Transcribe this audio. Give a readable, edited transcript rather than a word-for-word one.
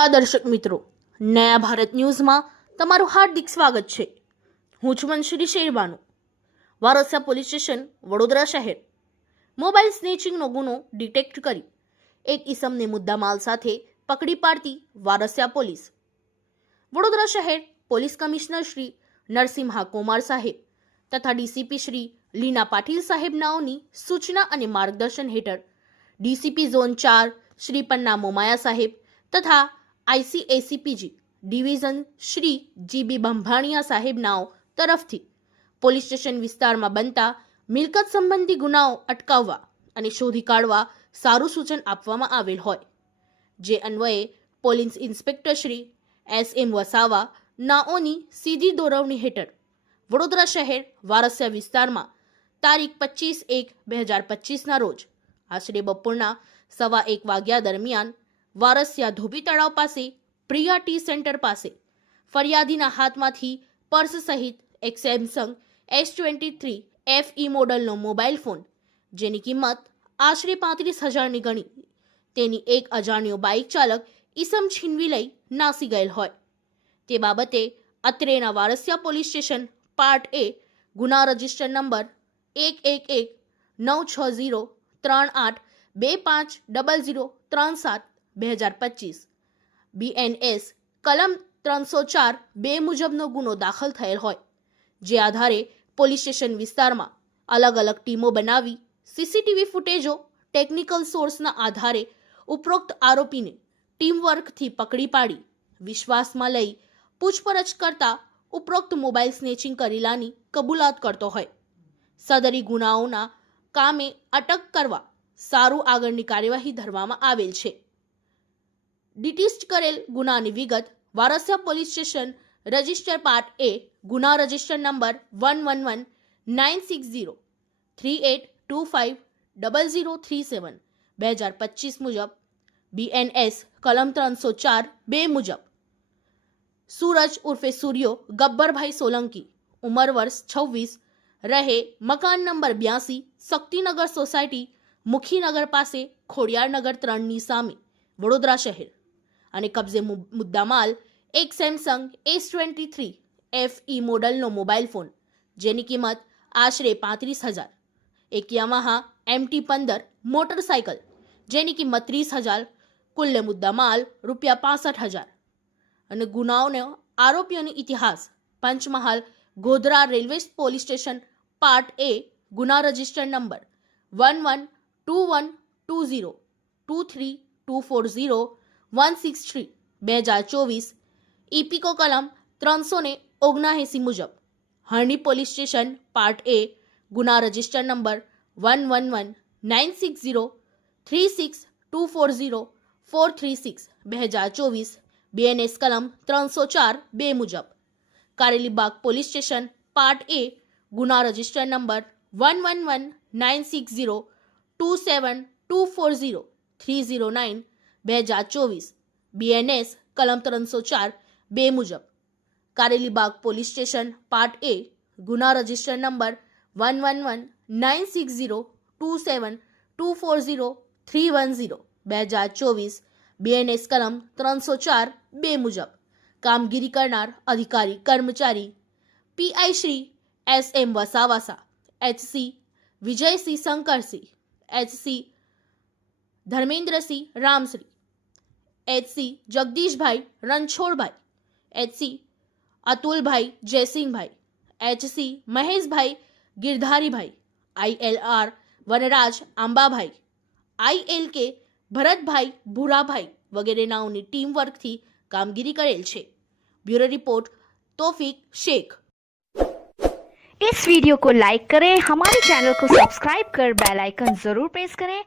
નમસ્કાર દર્શક મિત્રો, નયા ભારત ન્યૂઝમાં તમારું હાર્દિક સ્વાગત છે। હું છું મંશ્રી શેરબાનુ। વારસિયા પોલીસ સ્ટેશન વડોદરા શહેર મોબાઈલ સ્નેચિંગનો ગુનો ડિટેક્ટ કરી એક ઈસમને મુદ્દામાલ સાથે પકડી પાડતી વારસિયા પોલીસ। વડોદરા શહેર પોલીસ કમિશનર શ્રી નરસિમ્હા કુમાર સાહેબ તથા ડીસીપી શ્રી લીના પાટીલ સાહેબનાઓની સૂચના અને માર્ગદર્શન હેઠળ ડીસીપી ઝોન 4 શ્રી પન્ના મોમાયા સાહેબ તથા ICACPG ડિવિઝન શ્રી જીબી બંભાણિયા સાહેબનાઓ તરફથી પોલીસ સ્ટેશન વિસ્તારમાં બનતા મિલકત સંબંધી ગુનાઓ અટકાવવા અને શોધી કાઢવા સારું સૂચન આપવામાં આવેલ હોય, જે અન્વયે police inspector Shri SM Vasava નાઓની સીધી દોરવણી હેઠળ વડોદરા શહેર વારસિયા વિસ્તારમાં તારીખ 25/1/2025ના રોજ આશરે બપોરના 1:15 વાગ્યા દરમિયાન વારસિયા ધોબી તળાવ પાસે પ્રિયા ટી સેન્ટર પાસે ફરિયાદીના હાથમાંથી પર્સ સહિત એક સેમસંગ S23 FE મોડલનો મોબાઈલ ફોન, જેની કિંમત આશરે 35,000ની ગણી તેની એક અજાણ્યો બાઇક ચાલક ઈસમ છીનવી લઈ નાસી ગયેલ હોય તે બાબતે અત્રેના Varasiya police station part A ગુના રજિસ્ટર નંબર 111-96038250037 BNS કલમ 304(2) મુજબનો ગુનો દાખલ થયેલ હોય, જે આધારે પોલીસ સ્ટેશન વિસ્તારમાં અલગ અલગ ટીમો બનાવી CCTV ફૂટેજો ટેકનિકલ સોર્સના આધારે ઉપરોક્ત આરોપીને ટીમવર્કથી પકડી પાડી વિશ્વાસમાં લઈ પૂછપરછ કરતા ઉપરોક્ત મોબાઈલ સ્નેચિંગ કરેલાની કબૂલાત કરતો હોય સદરી ગુનાઓના કામે અટક કરવા સારું આગળની કાર્યવાહી ધરવામાં આવેલ છે। ડિટેસ્ટ કરેલ ગુનાની વિગત Varasiya police station register part A ગુના રજિસ્ટર નંબર 111960382500037 2025 મુજબ BNS કલમ 304(2) મુજબ सूरज उर्फे सूर्यो गब्बरभाई सोलंकी उम्र वर्ष 26 रहे मकान नंबर 82 शक्तिनगर सोसायटी मुखीनगर पासे खोडियारनगर 3 सामे वडोदरा शहर અને કબજે મુદ્દામાલ એક સેમસંગ S23 FE મોડલનો મોબાઈલ ફોન, જેની કિંમત આશરે 35,000, એક યામાહા MT-15 મોટરસાયકલ, જેની કિંમત 30,000, કુલ્લે મુદ્દામાલ ₹65,000 અને ગુનાઓનો આરોપીઓનો ઇતિહાસ Panchmahal Godhra railway police station part A ગુના રજિસ્ટર નંબર 112102324240 163 2024 કલમ 379 મુજબ Harni police station part A ગુના રજિસ્ટર નંબર 1196036240 2036 BNS કલમ 304(2) મુજબ Karelibagh police station part A ગુના રજિસ્ટર નંબર 1196027240 309 2024 BNS કલમ 304(2) મુજબ Karelibagh police station part A ગુના રજિસ્ટર નંબર 1196027240 310 2024 BNS કલમ 304(2) મુજબ કામગીરી કરનાર અધિકારી કર્મચારી PI Shri SM વસાવાસા, HC Vijaysinh Shankarsinh, HC Dharmendrasinh રામશ્રી, HC જગદીશભાઈ રણછોડભાઈ, HC અતુલભાઈ જયસિંહભાઈ, HC મહેશભાઈ ગિરધારીભાઈ, ILR વનરાજ આંબાભાઈ, ILK ભરતભાઈ ભૂરાભાઈ વગેરે નાઓની ટીમ વર્કથી कामगिरी करेल छे। ब्यूरो रिपोर्ट तौफीक शेख। इस वीडियो को लाइक करें, हमारे चैनल को सब्सक्राइब कर बेल आइकन जरूर प्रेस करें